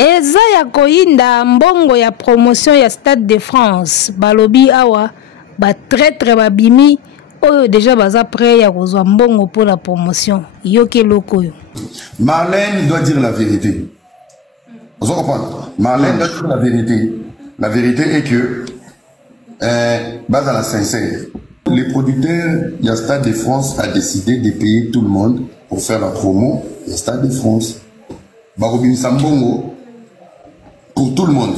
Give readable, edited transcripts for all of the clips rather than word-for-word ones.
eza ya koyinda mbongo ya promotion ya Stade de France balobi awa ba traître babimi oyo déjà baza prêt ya kozwa mbongo pour la promotion yoke lokoyo. Marlène doit dire la vérité. Vous comprenez? Marlène doit dire la vérité. La vérité est que base à la sincère. Les producteurs, il y a Stade de France a décidé de payer tout le monde pour faire la promo. Il y a Stade de France. Barobin Sambongo pour tout le monde.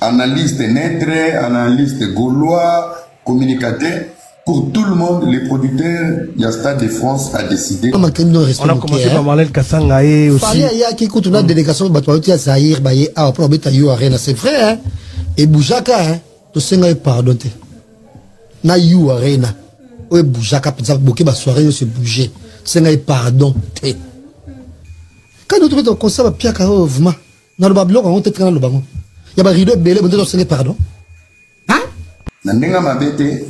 Analyste neutre, analyste gaulois, communicateur. Pour tout le monde, les producteurs, il y a Stade de France a décidé. On a commencé par Marlène Kassanga et aussi. Il y a qui écoute une délégation de Zahir, Baye, ah, pour mettre à Arena, c'est vrai, hein. Et Boujaka, hein, tout ça, pardon. Na You Arena. Ouais, Boujaka, peut-être, beaucoup de soirée, se bouger. C'est pardon. Quand nous trouvons comme ça, Pierre Karovma, dans le Babylon, on est dans le Babylon. Il y a un rideau belé, mais c'est pardon. Hein? Nandenga mabete.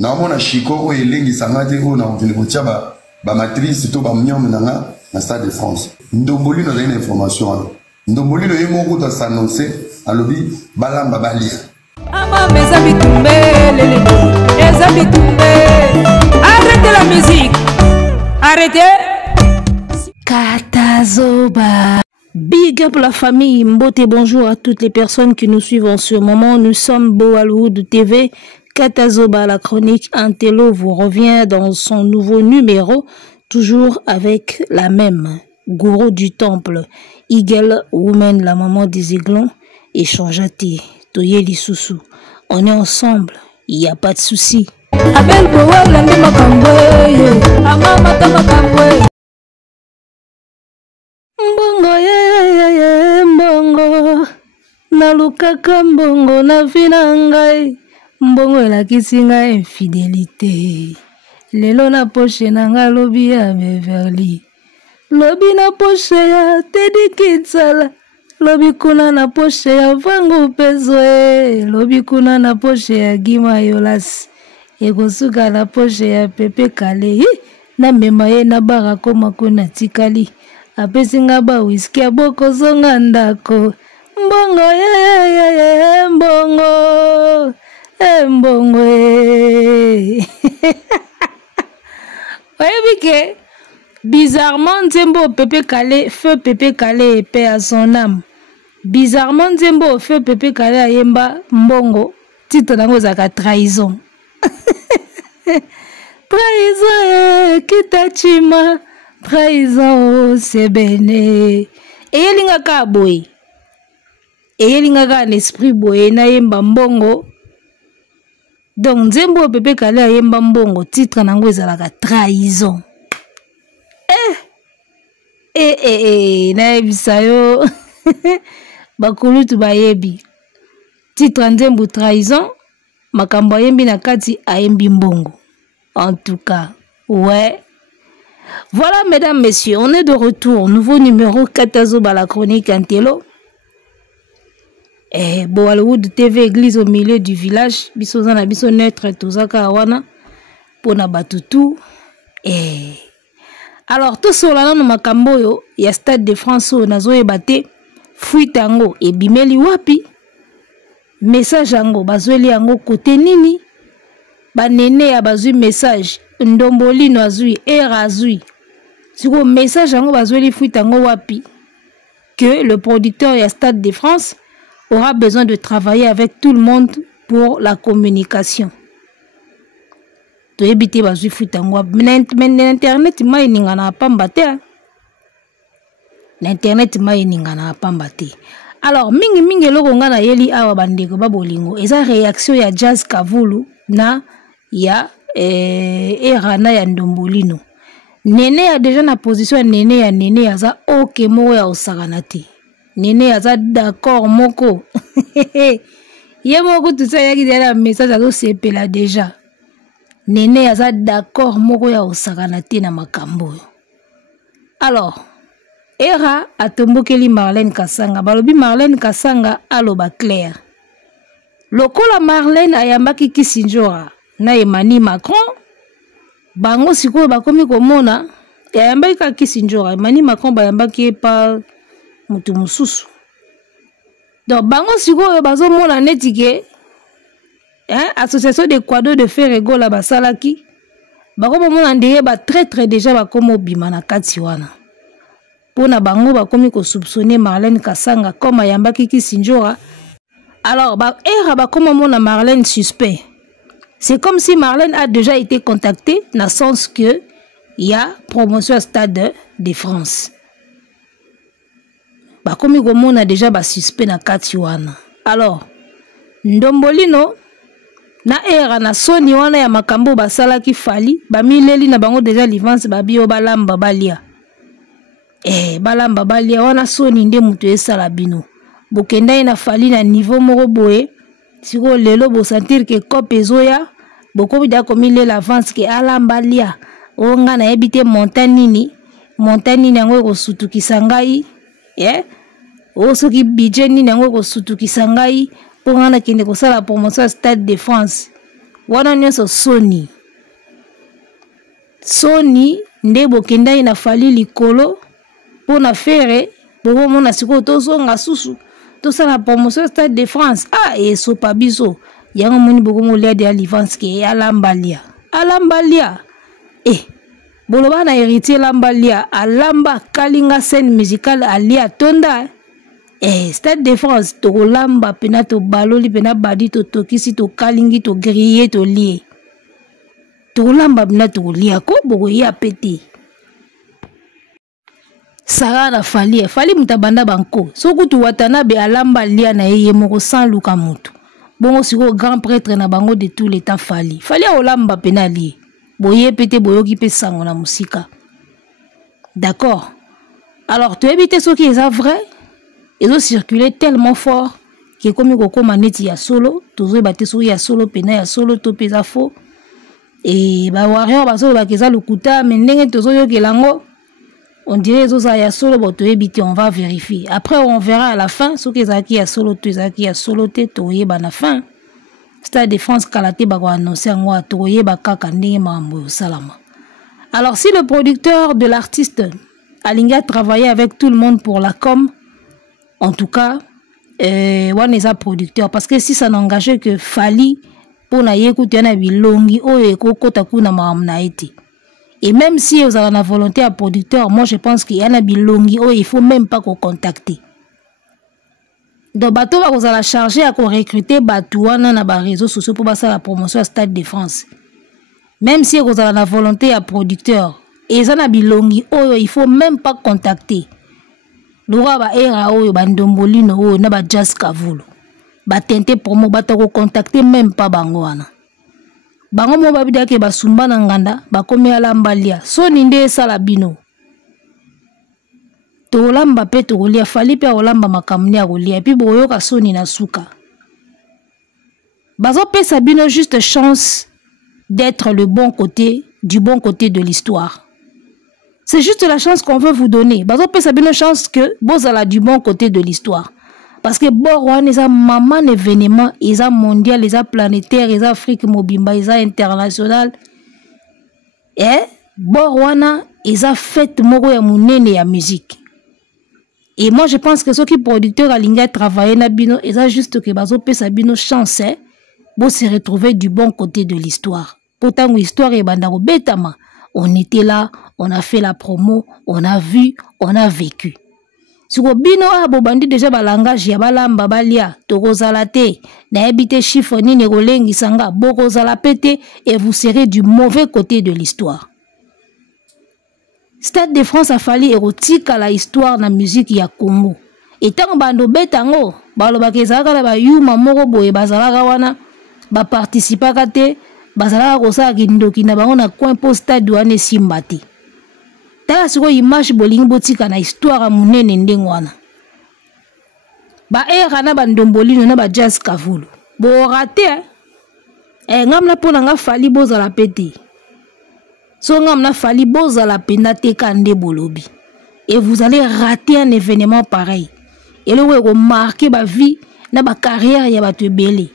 Na mona Chico o elengi sangate o na mvinibutia ba matrice to ba mnyom nanga na Stade de France. Ndomboli no une information. Ndomboli no yemo ko ta s'annoncer alobi balamba balia. Ama meza bitumbe lele meza bitumbe. Arrêtez la musique. Arrêtez. Katazoba. Big up la famille Mbote, bonjour à toutes les personnes qui nous suivent en ce moment. Nous sommes Boalououd TV. Katazoba, la chronique Antello, vous revient dans son nouveau numéro, toujours avec la même gourou du temple, Eagle Woman, la maman des aiglons, et Chanjati, Toyeli Soussou. On est ensemble, il n'y a pas de souci. Mbongo mbongo nalukaka mbongo na vinangai mbongo elakisi nga infidélité lelo na poche nanga lobi ya Beverly lobi na poche ya Teddy Kitsala lobi kuna na poche ya Vangu Pezwe lobi kuna na poche ya Gima Yolas ekosuka na poche ya Pepe Kale na mema ye na barako makuna tikali apesi nga ba whisky ya boko zonga ndako mbongo mbongo mbongo oyebike bizarrement nzembo Pepe Kale feu Pepe Kale et paix à son âme bizarrement nzembo feu Pepe Kale ayemba mbongo titre nango ezaka trahison trahison kitachima trahison sebene eyelingaka boye eyelingaka na esprit boye na yemba mbongo donc nzembo Pepe Kale ayemba mbongo titre nango ezalaka trahison nayebisa yo bakulutu bayebi titre nzembo trahison makambo ayembi na kati ayembi mbongo en tout cas ouais. Voilà, mesdames, messieurs, on est de retour. Nouveau numéro Katazoba, la chronique Antello. Et Boalououd TV, église au milieu du village. Bisozana biso neutre, tozaka awana. Pona batutu. Et alors, tout cela dans makambo yo, il y a Stade de France où nazo ebate. Fuitango et bimeli wapi. Message ango, bazweli ango kote nini. Banene ya bazui message. Ndomboli no azui azui siko message yango bazweli fuitango wapi que le producteur et Stade de France aura besoin de travailler avec tout le monde pour la communication to ebité bazui fuitango mais internet maininga na pamba te l'internet maininga na pamba te. Alors mingi loko nga na yeli awa bandeko babolingo eza réaction ya Jazz Kavulu na ya Erana ya Ndombolino. Nene a déjà na position ya Nene aza ok moko ya osakana te. Nene aza d'accord moko. Ye moko tout ça yaki dela message azo sepela déjà. Nene aza d'accord moko ya osakana te na makambo. Alors, Era atombokeli Marlène Kassanga. Balobi Marlène Kassanga aloba clair. Lokola Marlène ayambaki Kisinjora na Emmanuel Macron bango sikoyo bakomi komona ayambaki ka Kisinjora Emmanuel Macron bayambaki pa mutu mususu. Donc bango sikoyo bazomona neti ke association de Kwado de Ferrego la basalaki bako bomona ndeye ba très déjà bakomo bima na kati wana. Pona bango bakomi ko soupçonner Marlène Kasanga comme ayambaki Kisinjora. Alors bakomo mona Marlène suspect. C'est comme si Marlène a déjà été contactée dans le sens que il y a promotion au Stade de France. Bakomi komona déjà ba suspect na kati wana. Alors Ndombolino na era na soni wana ya makambo basalaki fali bamileli na bango déjà livance babio balamba balia. Balamba balia wana soni nde mutu esala bino. Bokenda na fali na niveau moko boye. Siko lelo bo sentir que kope ezoya boko bida komile l'avance ke alamba lia. Onga na ebite montagne nini yango ko sutukisa ngai. Soki budget nini yango ko sutukisa ngai po ngana kende ko sala promotion Stade de France. Wana nyonso soni nde bokenda na fali likolo po na fere boko mona siko tozonga susu to sala promotion Stade de France. So pa biso yango moni boko molia de alivance ke alambalia boloba na héritier lambalia alamba kalinga scène musicale alia tonda. Stade de France to lamba pena to baloli pena badi to tokisi to kalingi to griller to lié. To lamba pena to lia ko boko ya pété. Sara na fali mutabanda banko. Soku tu watana be alamba lia na yeye moko sans luka mutu. Bongo siko grand prêtre na bango de tous les temps fali. Fali o lamba pena lié. Boye pété boyoki pe sango na musika. D'accord. Alors tu évites ce qui est vrai. Ils ont circulé tellement fort que comme Koko Maneti ya solo, toujours battu sur ya solo, pena ya solo, to pesa faux. Et bah warrior baso bakeza lukuta, mais n'engé tozo yo kelango. On dirait ils ya solo, bon to ebiti, on va vérifier. Après on verra à la fin ce qu'ils a qui ya solo, to ezaki ya solo te to yeba na fin. Stade de France kalate ba ko annoncer ngwa to yeba kaka ndenge mambo salama. Alors si le producteur de l'artiste Alinga travaillait avec tout le monde pour la com. En tout cas, on est un producteur parce que si ça n'engageait que Fali pour na écouter na bilongi o ekoko takuna mamna été. Et même si vous avez la volonté à producteur, moi je pense qu'il y a un bilongi o il faut même pas qu'on contacte. Donc bateau va vous la charger à recruter batouana na ba réseaux sociaux pour passer la promotion à Stade de France. Même si vous avez la volonté à producteur, et ça na bilongi o il faut même pas contacter. Lora ba era oyo bandombolino oyo na ba Jazz Kavulu ba tente promo bata ko contacter même pas bango wana bango mo babida ke basumba na nganda bakomi alambalia so ninde sala bino to lamba pe to lia fali pe olamba makamni ya kolia puis boyoka soni na suka bazo pesa bino juste chance d'être du bon côté de l'histoire. C'est juste la chance qu'on veut vous donner. Parce que c'est une chance que vous allez du bon côté de l'histoire. Parce que Borwan est un maman événement, ils ont mondial, ils ont planétaire, ils ont Afrique Mobimba, ils ont international. Et Borwana, ils ont fait moro ya munene ya musique. Et moi je pense que ceux qui producteurs à Linga travaillent na bino, ils ont juste que bazo pesa bino chance pour se retrouver du bon côté de l'histoire. Pourtant l'histoire est bandaro betama. On était là, on a fait la promo, on a vu, on a vécu. Si vous bino abobandi déjà balangage ya balamba balia, tokozalate, na ebite chiffre ni negolengi sanga, bokozalapete et vous serez du mauvais côté de l'histoire. Stade de France a fallu érotique à la histoire na musique ya Congo. Et tant bando betango, balobakezaka la ba yuma moko boye bazalaka wana, ba participaka te. Bazala kosa kindoki na bango na coin posta douane simbati. Tala siko image bolingi botika na histoire munene ndengwana. Ba era na bandombolino na ba Jazz Kavulu. Bo raté ngamna pona nga fali bozala pete. So ngamna fali bozala penda te kande bolobi. Et vous allez rater un événement pareil. Et le vous marquer ba vie na ba carrière ya ba tebele.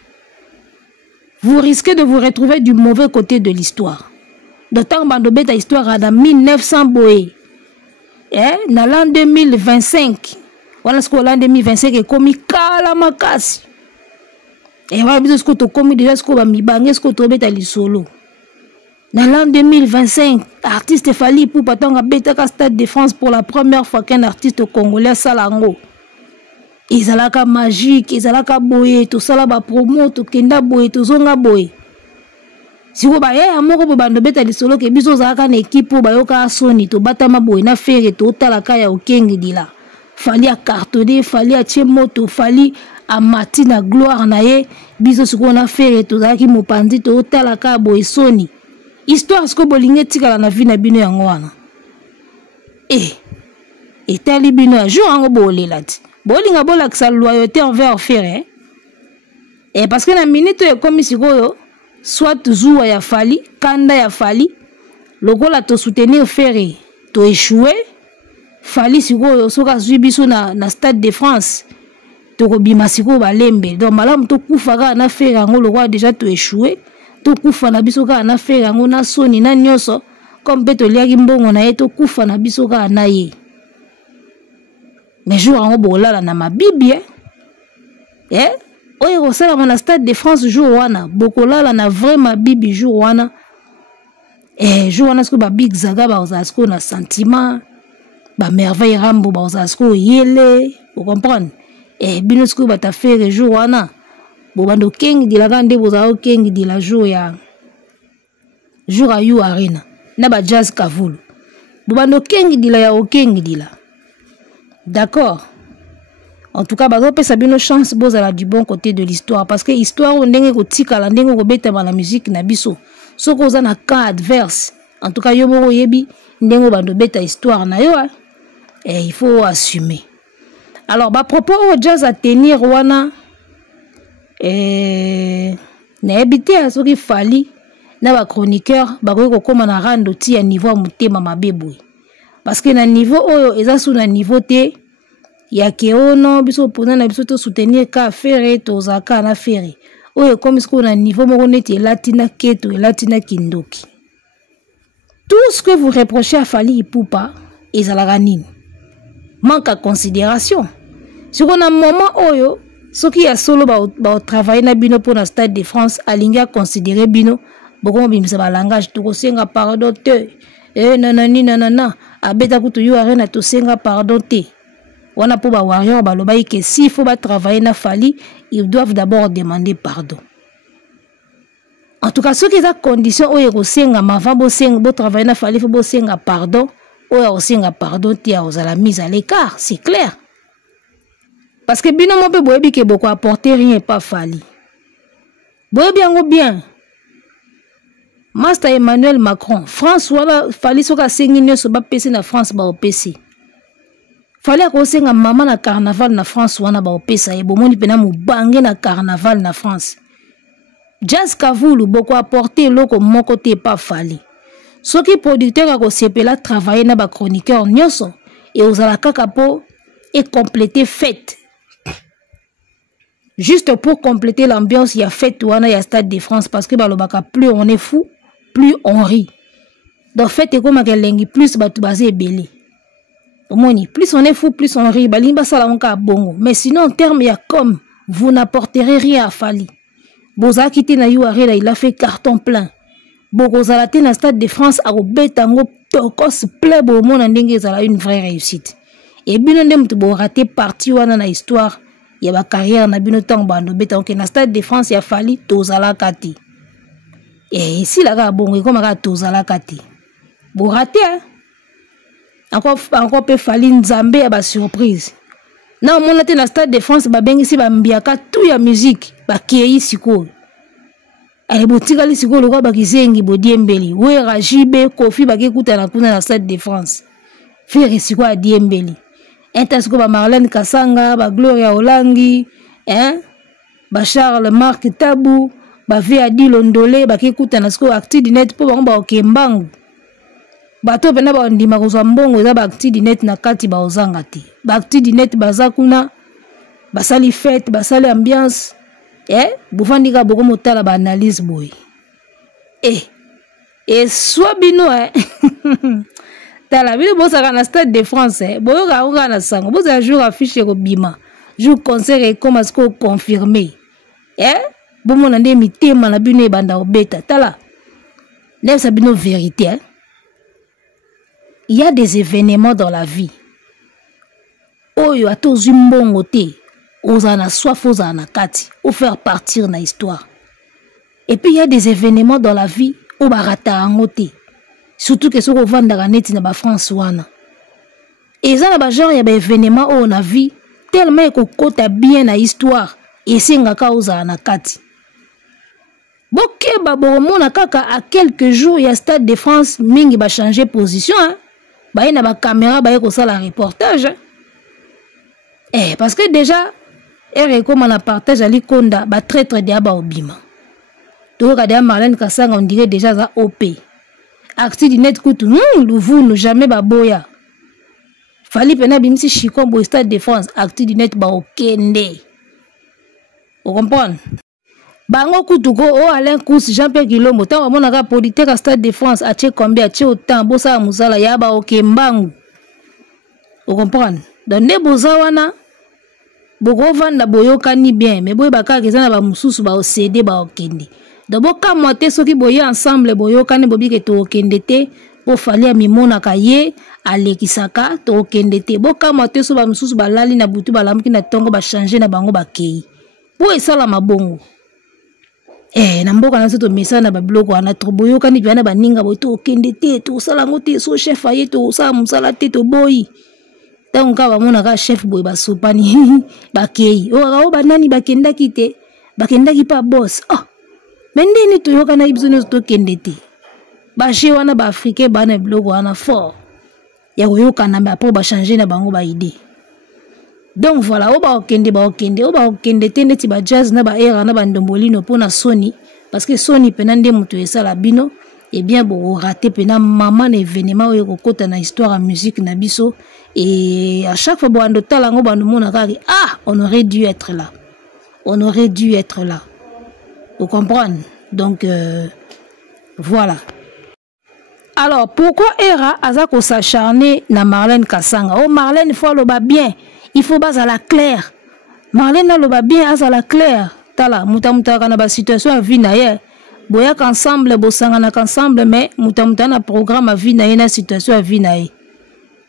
Vous risquez de vous retrouver du mauvais côté de l'histoire. D'autant que la histoire en 1900 boé. Dans l'an 2025, wana siko l'an 2025 ekomi kala makasi et wana biso siko tokomi déjà siko bamibange siko tobeta lisolo dans l'an 2025 artiste Fally Ipupa tonga betaka Stade de France pour la première fois qu'un artiste congolais salango ezalaka magique ezalaka boye to sala ba promo to kenda boye to zonga boye siko ba ya moko bo bando beta lisolo ke biso zalaka na équipe ba yoka soni to batama boye na fere to talaka ya okengi dila Fally a cartonné Fally a tie moto Fally a mati na gloire na ye biso siko na fere to zalaki mopanzi to talaka boye soni histoire siko bolinge tikala na vie na bino yango wana etali bino ya jour yango bolela ti bolinga bolakisa loyauté envers Ferré et parce que na minute ekomi sikoyo soit zuwa ya Fally kanda ya Fally lokola to soutenir Ferré to échouer Fally sikoyo soka zwi biso na Stade de France to kobima sikoyo balembe donc malamu to kufaka na Ferré yango lokola déjà to échouer to kufa na biso ka na Ferré yango na soni na nyoso comme beto liaki mbongo na ye to kufa na biso ka na ye. Mais jour en bolala na mabibi oyo kosala na Stade de France jour wana bokolala na vrai mabibi jour wana jour wana sko ba big zaga ba ozasko na sentiment ba merveille rambo ba ozasko yele vous comprenez bino sko ba ta faire jour wana bo bando kengi dila kande bozao kengi dila jour ya jour à you arena na ba Jazz Kavulu bo bando kengi dila ya okengi dila. D'accord. En tout cas, bazo pesa bino chance bozala du bon côté de l'histoire parce que histoire ndenge ko tikala ndenge ko betema la musique na biso. Soko za na cas adverse. En tout cas, yo moko yebi ndenge bando beta histoire na yo et il faut assumer. Alors, ba propos au jazz à tenir wana na habité soki Fally na ba chroniqueur ba ko koma na rando ti à niveau mutema mabeboy. Parce que na niveau oyo eza sous na niveau te ya ke ono biso pona na biso to soutenir ka Ferré to zaka na Ferré oyo comme ce qu'on a niveau moko neti latina keto latina kindoki. Tout ce que vous reprochez à Fally Ipupa ezalaka nini manque à considération ce qu'on a moment oyo ce qui a solo ba travailler na bino pour na Stade de France alinga considérer bino boko bimisa ba langage to kosenga pardon te nanani nanana abeta kutu yo arena to senga pardon te wana po ba warrior ba loba que s'il faut ba travailler na Fally ils doivent d'abord demander pardon. En tout cas ceux qui ont condition oyo ko senga avant bo senga bo travailler na Fally faut bo senga pardon oyo senga pardon te ya la mise à l'écart c'est clair parce que bino mo pe boyebi ke boko apporter rien pas Fally boyebi yango bien. Master Emmanuel Macron, France wala Fally soka sengi nyoso ba pesi na France ba opesi. Fally akosenga mama na carnaval na France wana ba opesa e bomoni pena mubange na carnaval na France. Jazz Kavulu boko apporter loko moko te pa Fally. Soki producteur ako sepela travailler na ba chroniqueur nyoso et ozala kaka po et compléter fête. Juste pour compléter l'ambiance il y a fête wana ya Stade de France parce que balobaka plus on est fou plus on rit. Donc faites comme lengi plus batu basé belé. Omoni plus on est fou plus on rit balimba sala onka bongo. Mais sinon en termes ya comme vous n'apporterez rien à Fally. Boza quitté na Yuarela il a fait carton plein. Bogozala te na Stade de France a betango tokos plein bo mona ndenge zala une vraie réussite. Et bino ndem to bo raté parti wana na histoire ya ba carrière na bino tang bando betango na Stade de France ya Fally tozala kati. Et ici là bon comme à tozala kati. Bo raté encore peut Fally Nzambe à ba surprise. Na mona te na Stade de France ba bengi si ba mbiaka tout ya musique ba kei siko. Ale botika li siko lokwa ba kizengi bodiembeli. We Rajibe Kofi ba kekuta na kuna na Stade de France. Faire siko a diembeli. Intasiko ba Marlène Kasanga, ba Gloria Olangi, ba Charles Marc Tabou, ba Viadi Londolé, ba kekuta na siko Actidinet po ba okembangu. Ba to pena ba ndima ko mbongo za ba Actidinet na kati ba ozanga ti. Ba Actidinet baza kuna ba sali fête, ba sali ambiance. Bufandika boko motala ba analyse boy. Et soit bino Tala bino bosaka na Stade de France boyoka onga na sango boza jour affiche ko bima jour concert et comme est-ce que confirmé bomona nde mitema na bino ebanda obeta tala lève sa bino vérité il y a des événements dans la vie oyo atozu mbongo te ozana soif ozana kati ou faire partir na histoire et puis il y a des événements dans la vie où barata angote surtout que soko vandaka neti na ba France wana et ça na ba genre ya ba événement où on a vu tellement ko kota bien na histoire et sengaka ozana na kati bokeba bomona kaka à quelques jours ya Stade de France mingi ba changer position ba ina ba caméra ba ko sala reportage parce que déjà comme on a partage ali konda ba traître de aba obima to ka de Marlène Kasanga on dirait déjà ça OP acti du net kutu nous jamais ba boya fali pena bimsi Chikombo Stade de France acti du net ba okende vous comprenez bango kutu ko o Alain Kous Jean-Pierre Guilombo tant mona ka politique à Stade de France a tché combien a tché autant bosa musala ya ba okembangu vous comprenez donc ne boza wana boko vanda boyokani bien mais boye baka kezana ba mususu ba océdé ba okende donc boka moté soki boye ensemble boyokani bobike to okende te po fali amimona kaye alekisaka to okende te boka moté so ba mususu ba lali na butu ba lamuki na tongo ba changer na bango ba kei po esala mabongo na mboka na soto mesana ba bloko wana to boyokani bana baninga boye to okende te to sala ngote so chef aye to sala musala te to boyi donc ka mona ka chef boy basopani bakei o banani bakendaki te bakendaki pa boss mendeni to yoka na ibzono to kendete ba je wana ba africain bana blog wana fort ya yoka na ba po ba changer na bango ba idée donc voilà o ba okende te neti ba jazz na ba era na ba ndombolino pona Sony parce que Sony penande muto esala bino et bien bon raté pena maman événement oyo kokota na histoire en musique na biso et à chaque fois bon talango ba mona kaki on aurait dû être là vous comprenez donc voilà alors pourquoi Era azako s'acharner na Marlène Kasanga Marlène faut le ba bien il faut bas à la claire Marlène le ba bien à la claire tala muta kana ba situation à vie na ye boya ensemble bosangana ensemble mais muta na programme à vie na ye na situation à vie na ye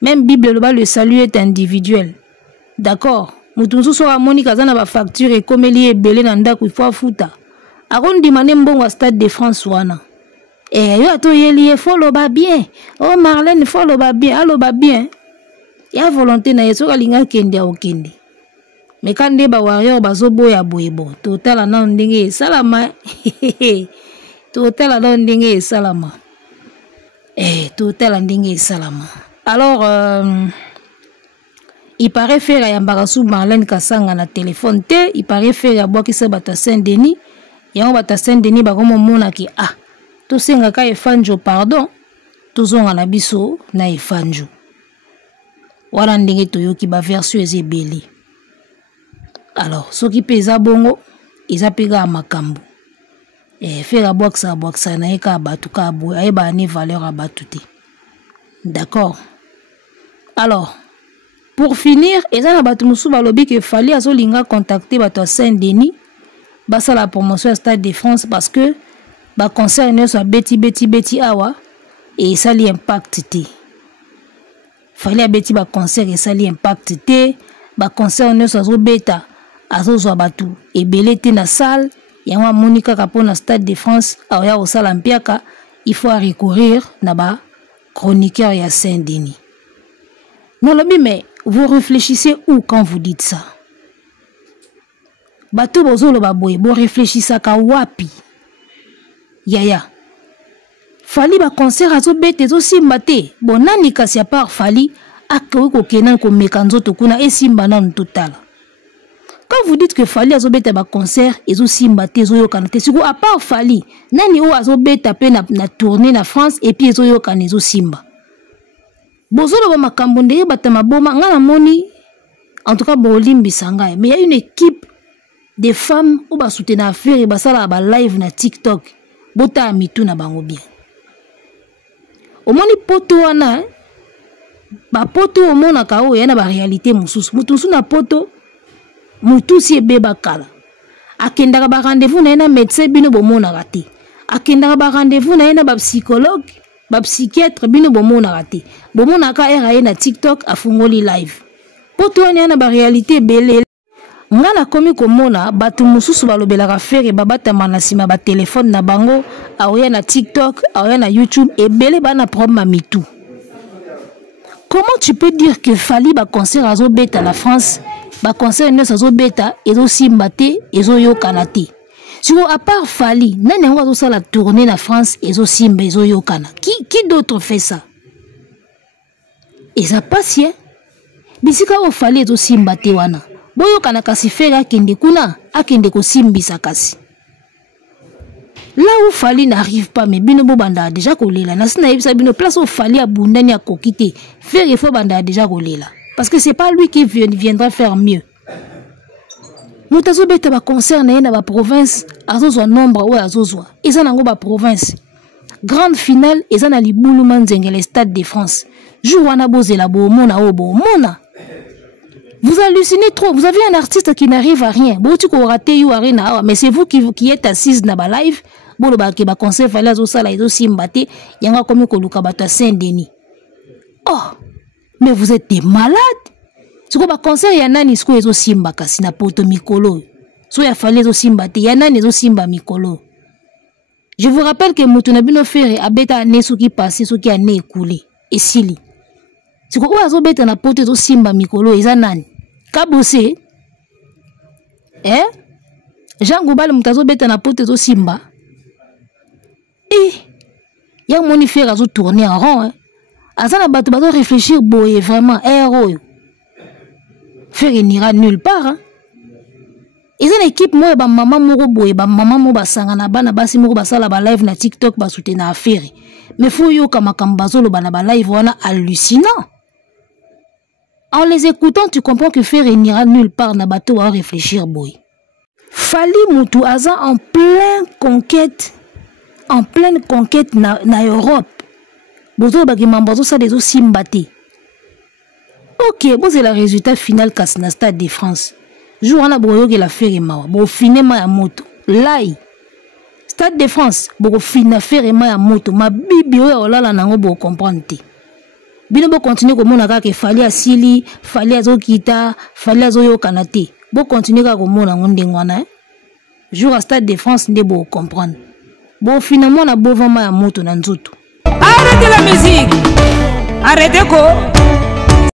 même Bible le salut est individuel d'accord mutunzu so amoni kazana ba facture et comme lié belé na ndako il faut futa akondi mané mbongo à Stade de France wana yo ato yeli faut le ba bien Marlène faut le ba bien allo ba bien ya volonté na yeso kalinga kende okende mais quand des ba warrior bazo boya boyebo total na ndenge salama total na ndenge salama total ndenge salama alors il paraît faire ya mbarasu Marlène Kasanga na téléphone te il paraît faire ya boki se bata Saint-Denis ya bata Saint-Denis ba komo mona ki to senga ka efanjo pardon tozonga na biso na efanjo wala ndenge toyoki ba version ezebeli alors soki peza bongo eza pega makambo faire boxa na eka batu ka bo ayeba ni valeur abatu te d'accord alors pour finir eza na batu musu balobi ke fali azolinga contacter bato Saint-Denis basa la promotion à Stade de France parce que ba concert ne soit beti awa et ça li impact te fali a beti ba concert et ça li impact te ba concert ne soit beta azozo batu et belete na salle yango monika kapona Stade de France aya osala mpiaka il faut recourir na ba chroniqueur ya Saint-Denis non lobi mais vous réfléchissez où quand vous dites ça bato bozolo baboye bo réfléchissa ka wapi yaya fali ba concert azo bete zo simba te bonani kasi a part fali akoki kokena ko mekanzo to kuna esimba na total quand vous dites que fali azo bete ba concert ezo simba te zo yokana te siko a part fali nani o azo bete pe na tourner na France et puis ezo yokana ezo simba bozolo ba makambo ndeye batama boma ngana moni en tout cas bolimbi sanga mais il y a une équipe des femmes ou ba soutenir affaire et ba sala ba live na TikTok bota mitu na bango bien au moni poto wana ba poto omona ka o yana ba réalité mususu mutusu na poto mutusi ebeba kala akendaka ba rendez-vous na yana médecin bino bomona raté akendaka ba rendez-vous na yana ba psychologue ba psychiatre bino bomona raté bomona ka era na TikTok afungoli live poto yana ba réalité belé ngana komi komona batu mususu balobelaka fere babata manasima ba téléphone na bango aoya na TikTok aoya na YouTube ebele bana problème mitou. Comment tu peux dire que Fally ba concert azo beta na France ba concert ne azo beta ezo simbate ezo yo kanate sur à part Fally nani ngo azo sala tourner na France ezo simba ezo yo kana qui d'autre fait ça et ça passe bien bisika o Fally ezo simbate wana boyo kana kasi fere akende kuna akende ko simbisa kasi là où Fally n'arrive pas mais bino bo banda déjà kolela na sina yebisa bino place où Fally abundani akokite faire faut banda déjà kolela parce que c'est pas lui qui viendra faire mieux mutazo beta ba concert na ba province azozwa nombre ou azozwa eza nango ba province grande finale eza na libulu manzengele Stade de France jour wana bozela bo mona o bo mona. Vous hallucinez trop. Vous avez un artiste qui n'arrive à rien. Mais c'est vous qui êtes assise dans la live. Bon, le concert fallait aussi mbaté. Yanga comme koluka bata Saint-Denis. Oh, mais vous êtes des malades. Ce que concert yana ni sko ezo simba kasi na poto mikolo. So ya fallait aussi mbaté. Yana ni ezo simba mikolo. Je vous rappelle que Mutuna Bino Ferre abeta ne qui passé, ce qui a né écoulé. Et sili. C'est quoi azo beta na poto ezo simba mikolo eza nani? Kabose Jean Goubal mutazo beta na poto ezo simba ya moni faire azo tourner en rond azana bato bazo réfléchir boye vraiment héros faire n'ira nulle part ils ont une équipe moi ba maman moko boye ba maman mo basanga na bana basi moko basala ba live na TikTok ba soutenir affaire mais faut yo kama kambazo lo bana ba live wana hallucinant. En les écoutant, tu comprends que faire n'ira nulle part na bateau à réfléchir boy. Fally Moutou Aza en pleine conquête na Europe. Bozo bagi mambazo ça des aussi mbaté. Ok, bon c'est le résultat final kas na Stade de France. Jour on a boyo que la faire mawa, bo finema ya moto. Lai. Stade de France, bo fina faire ma ya moto, ma bibi oya olala nango bo comprendre. Bino bo continuer komona kaka Fally asili, Fally azokita, Fally azoyo kanate. Bo continuer kaka komona ngonde ngwana. Jour à Stade de France nde bo comprendre. Bo finalement na bo vama ya moto na nzoto. Arrêtez la musique. Arrêtez quoi?